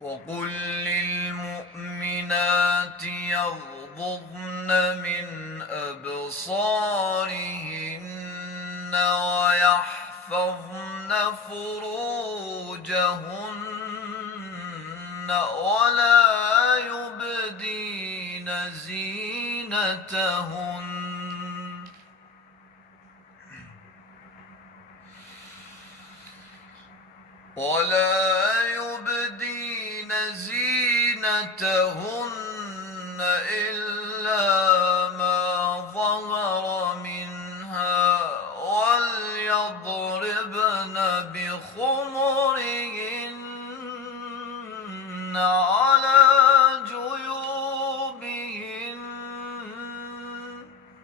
وقل للمؤمنات يغضضن من أبصارهن ويحفظن فروجهن ولا يبدين زينتهن إلا ما ظهر منها وليضربن بخمرهن